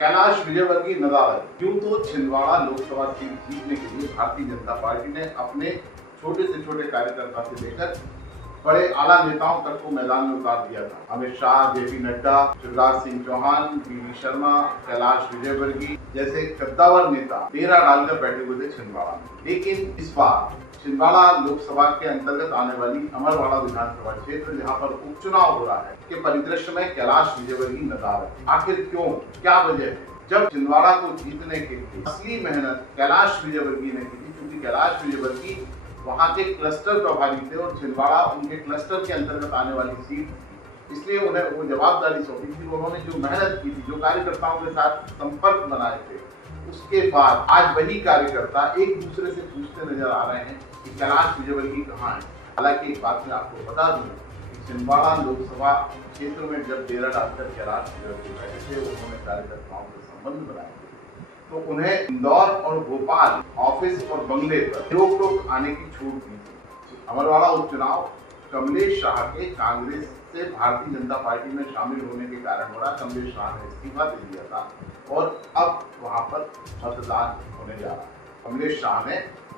कैलाश विजयवर्गीय नदारद। यूं तो छिंदवाड़ा लोकसभा सीट जीतने के लिए भारतीय जनता पार्टी ने अपने छोटे से छोटे कार्यकर्ता से लेकर बड़े आला नेताओं तक को मैदान में उतार दिया था। अमित शाह, जेपी नड्डा, शिवराज सिंह चौहान, वी शर्मा, कैलाश विजयवर्गीय जैसे कद्दावर नेता डेरा डालकर बैठे हुए थे छिंदवाड़ा में। लेकिन इस बार छिंदवाड़ा लोकसभा के अंतर्गत आने वाली अमरवाड़ा विधानसभा क्षेत्र, जहां पर उपचुनाव हो रहा है, के परिदृश्य में कैलाश विजयवर्गीय नदारद। आखिर क्यों, क्या वजह है? जब छिंदवाड़ा को जीतने के लिए असली मेहनत कैलाश विजयवर्गीय ने की थी, क्योंकि कैलाश विजयवर्गीय वहां के क्लस्टर प्रभारी थे और छिंदवाड़ा उनके क्लस्टर के अंतर्गत आने वाली सीट थी, इसलिए उन्हें वो जवाबदारी सौंपी थी। उन्होंने जो मेहनत की थी, जो कार्यकर्ताओं के साथ संपर्क बनाए थे, उसके बाद आज वही कार्यकर्ता एक दूसरे से पूछते नजर आ रहे हैं कि कैलाश विजयवर्गीय कहाँ है। हालांकि एक बात मैं आपको बता दूं कि छिंदवाड़ा लोकसभा क्षेत्र में जब डेरा डालकर कैलाश विजयवर्गीय बैठे थे, उन्होंने कार्यकर्ताओं से संबंध बनाए थे, तो उन्हें इंदौर और भोपाल ऑफिस और बंगले पर रोक आने की छूट दी थी। अमरवाड़ा उपचुनाव कमलेश शाह के कांग्रेस से भारतीय जनता पार्टी में शामिल होने के कारण हो रहा। कमलेश शाह ने इस्तीफा दे दिया था और अब वहां पर मतदान होने जा रहा है। कमलेश शाह ने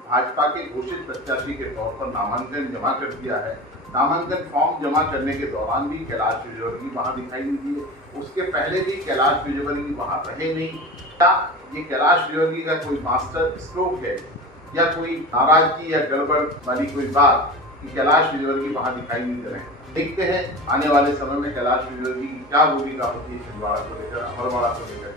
भाजपा के घोषित प्रत्याशी के तौर पर नामांकन जमा कर दिया है। नामांकन फॉर्म जमा करने के दौरान भी कैलाश विजयवर्गीय वहां दिखाई नहीं दिए। उसके पहले भी कैलाश विजयवर्गीय वहां रहे नहीं। क्या ये कैलाश विजयवर्गीय का कोई मास्टर स्ट्रोक है या कोई नाराजगी या गड़बड़ वाली कोई बात कि कैलाश विजयवर्गीय वहां दिखाई नहीं दे रहे हैं? देखते हैं आने वाले समय में कैलाश विजयवर्गीय की क्या भूमिका होती है छिंदवाड़ा को लेकर, अमरवाड़ा को लेकर।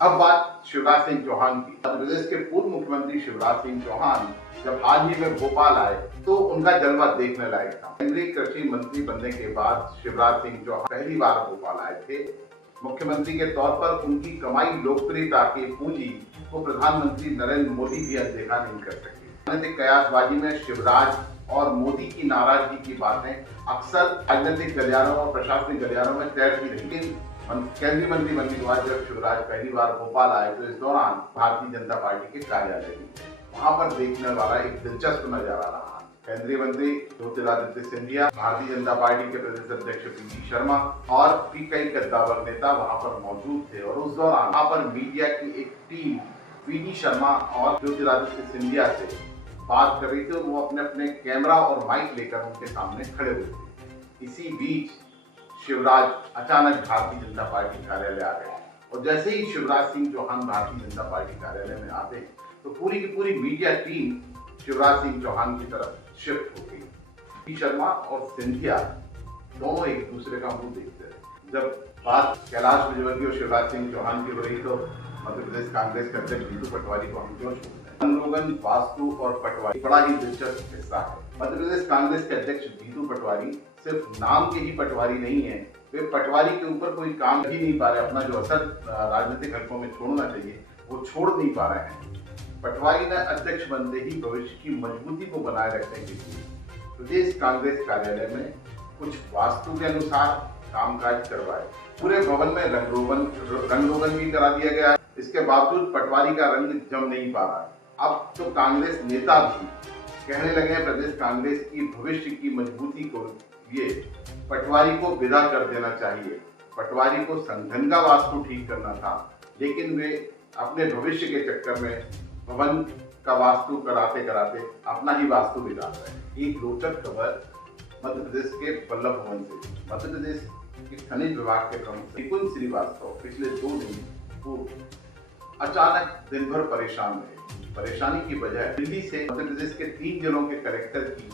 अब बात शिवराज सिंह चौहान की। मध्य प्रदेश के पूर्व मुख्यमंत्री शिवराज सिंह चौहान जब हाल ही में भोपाल आए तो उनका जलवा देखने लायक था। केंद्रीय कृषि मंत्री बनने के बाद शिवराज सिंह चौहान पहली बार भोपाल आए थे। मुख्यमंत्री के तौर पर उनकी कमाई लोकप्रियता की पूंजी को प्रधानमंत्री नरेंद्र मोदी भी अनदेखा नहीं कर सके। राजनीतिक कयासबाजी में शिवराज और मोदी की नाराजगी की बातें अक्सर राजनीतिक गलियारों और प्रशासनिक गलियारों में तैरती रही। लेकिन केंद्रीय मंत्री बनने के बाद जब शिवराज पहली बार भोपाल आए तो इस दौरान भारतीय जनता पार्टी के कार्यालय में वहां पर देखने वाला एक दिलचस्प नजारा रहा। केंद्रीय मंत्री ज्योतिरादित्य सिंधिया, भारतीय जनता पार्टी के प्रदेश अध्यक्ष वी शर्मा और भी कई कद्दावर नेता वहां पर मौजूद थे और उस दौरान वहां पर मीडिया की एक टीम वी शर्मा और ज्योतिरादित्य सिंधिया से बात कर रही थी और वो अपने अपने कैमरा और माइक लेकर उनके सामने खड़े हुए थे। इसी बीच शिवराज अचानक भारतीय जनता पार्टी कार्यालय आ गए और जैसे ही शिवराज सिंह चौहान भारतीय जनता पार्टी कार्यालय में आते तो पूरी की पूरी मीडिया टीम शिवराज सिंह चौहान की तरफ शिफ्ट हो गई। वी शर्मा और सिंधिया दोनों एक दूसरे का मुंह देखते रहे। जब बात कैलाश विजयवर्गीय और शिवराज सिंह चौहान की हो रही तो मध्य प्रदेश कांग्रेस के अध्यक्ष जीतू पटवारी को हम क्यों छोड़ते हैं? मनोरंजन, वास्तु और पटवारी बड़ा ही दिलचस्प हिस्सा है। मध्य प्रदेश कांग्रेस के अध्यक्ष जीतू पटवारी सिर्फ नाम के ही पटवारी नहीं है, वे पटवारी के ऊपर कोई काम ही नहीं पा रहे। अपना जो असर राजनीतिक हलकों में छोड़ना चाहिए वो छोड़ नहीं पा रहे हैं। पटवारी ने अध्यक्ष बनते ही भविष्य की मजबूती को बनाए रखने के लिए प्रदेश कांग्रेस कार्यालय में कुछ वास्तु के अनुसार कामकाज करवाए। पूरे भवन में रंग रोगन भी करा दिया गया है। इसके बावजूद पटवारी का रंग जम नहीं पा रहा है। अब तो कांग्रेस नेता भी कहने लगे हैं प्रदेश कांग्रेस की भविष्य की मजबूती को लिए पटवारी को विदा कर देना चाहिए। पटवारी को संगठन का वास्तु ठीक करना था, लेकिन वे अपने भविष्य के चक्कर में भवन का वास्तु कराते कराते अपना ही वास्तु बिगाड़ रहे हैं। एक रोचक खबर मध्य प्रदेश के बल्लभ भवन से। मध्य प्रदेश के खनिज विभाग के प्रमुख निकुंज श्रीवास्तव पिछले 2 दिन पूर्व अचानक दिन भर परेशान रहे। परेशानी की वजह दिल्ली से मध्य प्रदेश के 3 जिलों के कलेक्टर की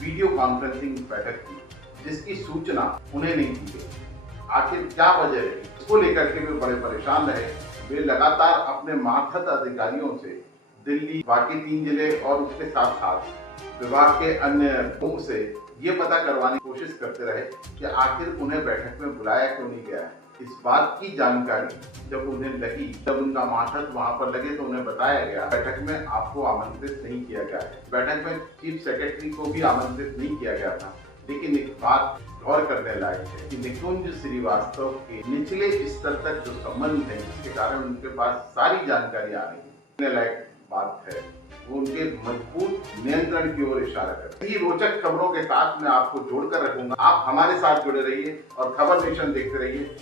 वीडियो कॉन्फ्रेंसिंग बैठक थी, जिसकी सूचना उन्हें नहीं दी गई। आखिर क्या वजह है, इसको लेकर के वे बड़े परेशान रहे। वे लगातार अपने मातहत अधिकारियों से दिल्ली, बाकी 3 जिले और उसके साथ साथ विभाग के अन्य लोगों से ये पता करवाने की कोशिश करते रहे कि आखिर उन्हें बैठक में बुलाया क्यों नहीं गया है। इस बात की जानकारी जब उन्हें लगी, जब उनका मातहत वहां पर लगे तो उन्हें बताया गया बैठक में आपको आमंत्रित नहीं किया गया है। बैठक में चीफ सेक्रेटरी को भी आमंत्रित नहीं किया गया था। लेकिन एक बात गौर करने लायक है कि निकुंज श्रीवास्तव के निचले स्तर तक जो संबंध है, जिसके कारण उनके पास सारी जानकारी आ रही है, लायक बात है, वो उनके मजबूत नियंत्रण की ओर इशारा करता है। ये रोचक खबरों के साथ मैं आपको जोड़कर रखूंगा। आप हमारे साथ जुड़े रहिए और खबर नेशन देखते रहिए।